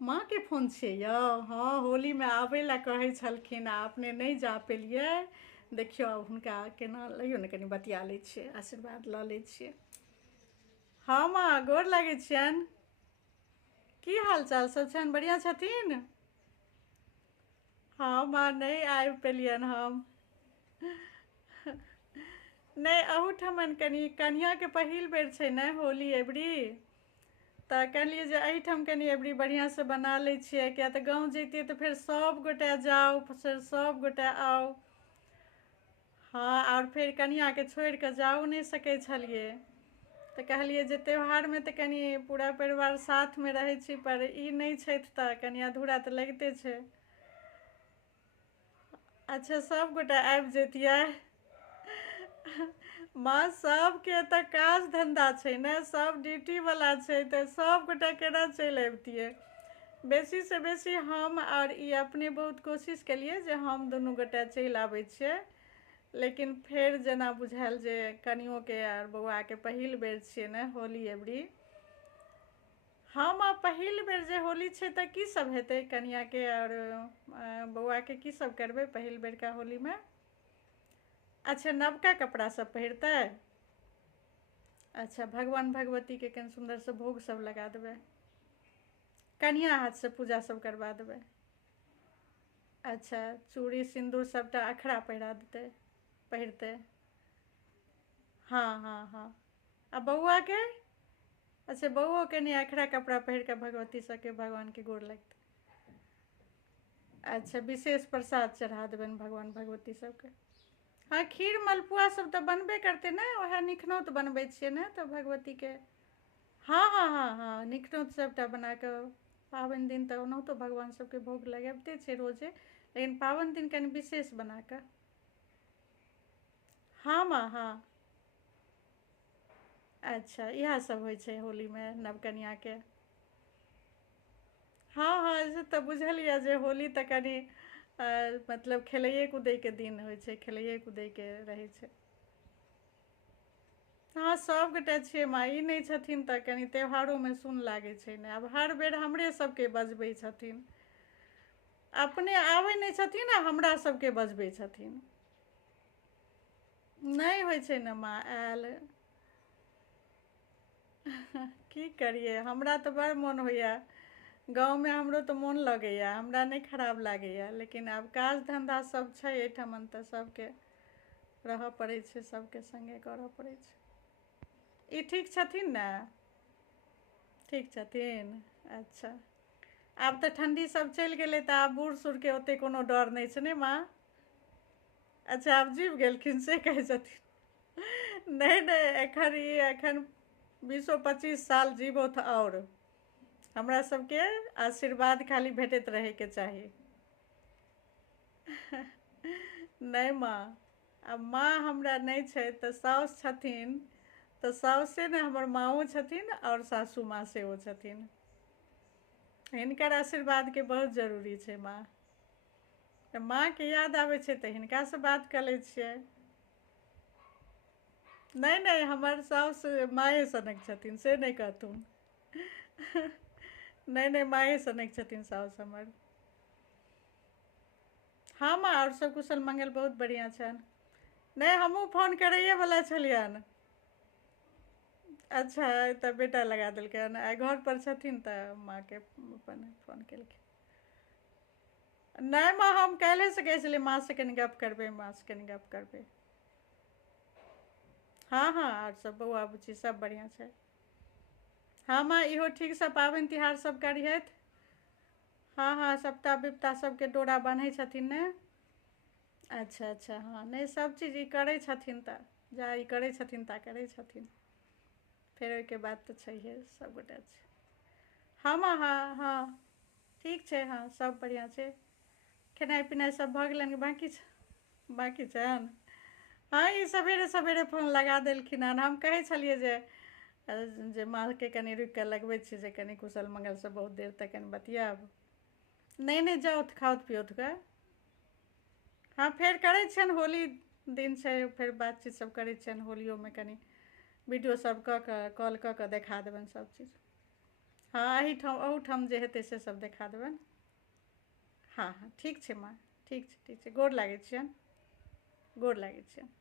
माँ के फोन छियै यौ? हाँ, होलीमे आबै लए कहै छलखिन आ अपने नहि जा पेलियै। देखियौ आब हुनका केना लइयौ ने, कनि बतिया लै छियै, आशीर्वाद लऽ लै छियै। हाँ माँ, गोर लागै छियनि। की हाल चाल सब छनि? बढ़िआँ छथिन? हाँ माँ, नहि आबि पेलियनि हम। नहि, अहूठमन कनि कनियाँके पहिल बेर छै ने होली एबरी, तऽ कहलियै जे एहिठाम कनि एबरी बढ़िआँसँ बना लै छियै, किया तऽ गाँव जैतियै तऽ फेर सभ गोटे जाउ, फेर सभ गोटे आउ। हाँ, और फेर कनियाँके छोड़ि कऽ जाओ नहि सकै छलियै। तऽ कहलियै जे त्यौहारमे तऽ कनि पूरा परिवार साथमे रहै छी, पर ई नहि छथि तऽ कनि अधूरा तऽ लगिते छै। अच्छा, सभ गोटे आबि जैतियै। माँ, सबके तऽ काज धंधा छै ने, सब ड्यूटी वाला छै, तऽ सब गोटा केना चलि अबितियै। बेसी से बेसी हम और ई अपने बहुत कोशिश केलियै जे हम दुनू गोटा चलि आबै छियै, लेकिन फेर जेना बुझायल जे कनियोके और बौआके पहिल बेर छियै ने होली एबरी। हम पहिल बेर जे होली छै तऽ की सब हेतै कनियाँके और बौआके, की सब करबै पहिल बेरका होलीमे? अच्छा, नवका कपड़ा सब पहिरतै? अच्छा, भगवान भगवतीके कनि सुन्दरसँ भोग सब लगा देबै। कनियाँ हाथसँ पूजा सब करबा देबै। अच्छा, चूड़ी सिन्दूर सबटा अखरा पहिरा देतै, पहिरतै। हाँ हाँ हाँ। आ बौआके? अच्छा, बौओ कनि अखरा कपड़ा पहिर कऽ भगवती सबके, भगवानके गोर लगतै। अच्छा, विशेष प्रसाद चढ़ा देबनि भगवान भगवती सबके। हाँ, खीर मलपुआ सब तऽ बनबे करतै ने, वएह निखनौत बनबै छियै ने तऽ भगवतीके। हाँ हाँ हाँ हाँ, निखनौत सबटा बना कऽ पाबनि दिन तऽ ओनाहितो भगवान सबके भोग लगाबिते छै रोजे, लेकिन पाबनि दिन कनि विशेष बना कऽ। हाँ माँ, हाँ। अच्छा, इएह सब होइ छै होलीमे नवकनियाँके। हाँ हाँ, से तऽ बुझलियै जे होली तऽ कनि मतलब खेलैए कूदैके दिन होइ छै, खेलैए कूदैके रहै छै। हाँ, सभगोटे छियै माँ, ई नहि छथिन तऽ कनि त्यौहारोमे सुन लागै छै ने, आब हर बेर हमरे सबके बजबै छथिन। अपने आबै नहि छथिन आ हमरा सबके बजबै छथिन। नहि होइ छै ने माँ आयल। की करियै, हमरा तऽ बड़ मोन होइए गाँवमे, हमरो तऽ मोन लगैए, हमरा नहि खराब लागैए, लेकिन आब काज धन्धा सब छै एहिठमन तऽ सबके रहऽ पड़ै छै, सबके सङ्गे करऽ पड़ै छै। ई ठीक छथिन ने? ठीक छथिन? अच्छा। आब तऽ ठण्डी सब चलि गेलै तऽ आब बूढ़ सूढ़के ओतेक कोनो डर नहि छै ने माँ? अच्छा, आब जीव गेलखिन से कहै छथिन? नहि नहि, एखन 20-25 साल जीबौथ और। हमरा सबके आशीर्वाद खाली भेटैत रहैके चाही। नहि माँ, आब माँ हमरा नहि छै तऽ साउस छथिन, तऽ साउसे ने हमर माँओ छथिन और सासू माँ सेहो छथिन। हिनकर आशीर्वादके बहुत जरूरी छै माँ। तऽ माँके याद आबै छै तऽ हिनकासँ बात कऽ लै छियै। नहि नहि, हमर साउस माए सनक छथिन, से नहि कहथुन। नहि नहि, माए सनक छथिन साउस हमर। हाँ माँ, और सब कुशल मंगल बहुत बढ़िआँ छनि। नहि, हमहूँ फोन करैएवला छलियनि। अच्छा, तऽ बेटा लगा देलकै, आइ घरपर छथिन तऽ माँके अपन फोन केलखिन। नहि माँ, हम काल्हिसँ कहै छलियै माँसँ कनि गप्प करबै, माँसँ कनि गप्प करबै। हाँ हाँ, और सब बौआ बुच्ची सब बढ़िआँ छै। हाँ माँ, इहो ठीकसँ पाबनि तिहार सब करिहथि। हाँ हाँ, सप्ता विपता सबके डोरा बान्है छथिन ने? अच्छा अच्छा, हाँ, नहि सब चीज ई करै छथिन तऽ जा ई करै छथिन ता करै छथिन। फेर ओहिके बाद तऽ छैहे, सबगोटा छै। हाँ माँ, हाँ हाँ, ठीक छै, हाँ सब बढ़िआँ छै। खेनाइ पिनाइ सब भऽ गेलनि कि बाँकी छै? बाँकी छनि? हाँ, ई सवेरे सवेरे फोन लगा देलखिन हन, हम कहै छलियै जे माँके कनि रुकि कऽ लगबै छी, जे कनि कुशल मंगलसँ बहुत देर तक कनि बतियाब। नहि नहि, जाउथ खाउथ पियौथ गऽ। हाँ, फेर करै छियनि, होली दिन छै, फेर बातचीत सब करै छियनि होलियोमे, कनि वीडियो सब कऽ कऽ कॉल कऽ कऽ देखा देबनि सब चीज। हाँ एहीठाम अहूठाम जे हेतै से सब देखा देबनि। हाँ हाँ ठीक छै माँ, ठीक छै, गोर लागै छियनि, गोर लागै छियनि।